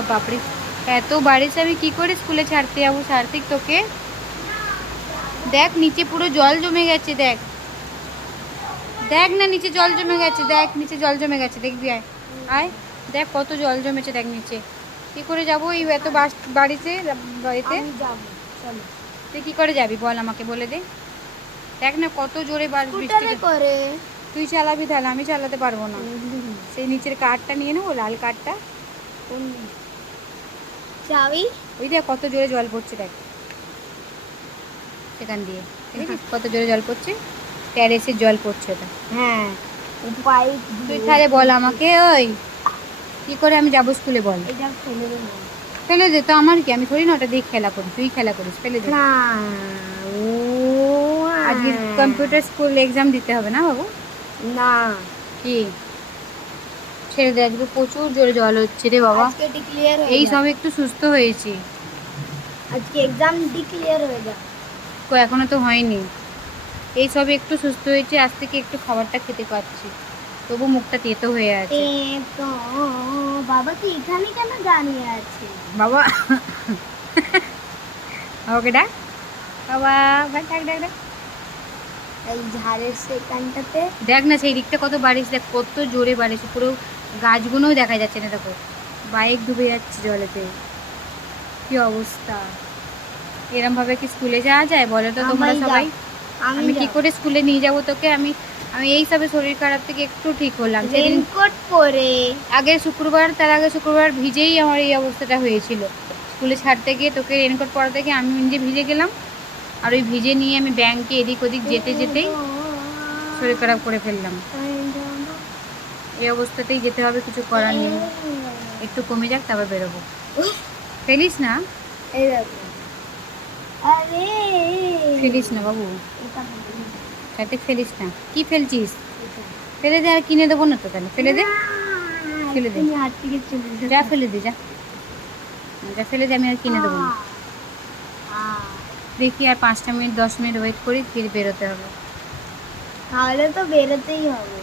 বাবা বাপরে। এত বাড়িছে আমি কি করে স্কুলে ছাড়তে যাব সার্থিক তোকে? দেখ নিচে পুরো জল জমে গেছে দেখ। দেখ না নিচে জল জমে গেছে দেখ নিচে জল জমে গেছে দেখবি আয়। আয় দেখ কত জল জমেছে দেখ নিচে। কি করে যাব এই এত বাস বাড়িতে বাড়িতে? তুই কি করে যাবি বল আমাকে বলে দে। দেখ না কত জোরে বাস বৃষ্টি করে। তুই চালাবি তাহলে আমি চালাতে পারব না। সেই নিচের কাঠটা নিয়ে নেব লাল কাঠটা। চাবি ওই দেখ কত জোরে জল পড়ছে দেখ। সেখান দিয়ে কত জোরে জল পড়ছে ট্যারেসের জল পড়ছে ওটা। হ্যাঁ তুই তাহলে বল আমাকে ওই কি করে আমি যাব স্কুলে বল। ফেলে দে তো আমার কি? আমি থরি না ওটা দিয়ে খেলা করি তুই খেলা করিস ফেলে দে। ও আজকে কম্পিউটার স্কুল এক্সাম দিতে হবে না বাবু? না। কি? ছেড়ে দে আজকে প্রচুর জোরে জল হচ্ছে রে বাবা। আজকে ডিক্লিয়ার এই সব একটু সুস্থ হয়েছি। আজকে এক্সাম ডিক্লিয়ার হয়ে যাক কো এখনও তো হয়নি। এই সব একটু সুস্থ হয়েছে আজ থেকে একটু খাবারটা খেতে পাচ্ছি। তবু মুখটা তেতো হয়ে আছে। তো বাবা কি এখানে কেন দাঁড়িয়ে আছে? বাবা বাবাকে ডাক। বাবা ডাক ডাক ডাক ডাক। এই ঝাড়ের সেখানটাতে। দেখ না সেই দিকটা কত বাড়িস দেখ কত জোরে বাড়িছে পুরো গাছগুলোও দেখা যাচ্ছে না দেখো। বাইক ডুবে যাচ্ছে জলেতে। কি অবস্থা? এরম ভাবে কি স্কুলে যাওয়া যায়? বলো তো তোমরা সবাই। আমি কি করে স্কুলে নিয়ে যাব তোকে? আমি আমি এই সবে শরীর খারাপ থেকে একটু ঠিক হলাম। রেনকোট পরে। আগের শুক্রবার তার আগে শুক্রবার ভিজেই আমার এই অবস্থাটা হয়েছিল। স্কুলে ছাড়তে গিয়ে তোকে রেনকোট পরাতে গিয়ে আমি নিজে ভিজে গেলাম। আর ওই ভিজে নিয়ে আমি ব্যাংকে এদিক ওদিক যেতে যেতেই শরীর খারাপ করে ফেললাম। এই অবস্থাতেই যেতে হবে, কিছু করার নেই। একটু কমে যাক, তারপর বেরোবো। ফেলিস না? ফেলিস না বাবু। যাতে ফেলিস না। কি ফেলছিস? ফেলে দে, আর কিনে দেবো না তো তাহলে। ফেলে দে। ফেলে দে। যা ফেলে দে, যা। যা ফেলে দে, আমি আর কিনে দেবো না। দেখি আর পাঁচটা মিনিট, দশ মিনিট ওয়েট করি, ফির বেরোতে হবে। তাহলে তো বেরোতেই হবে।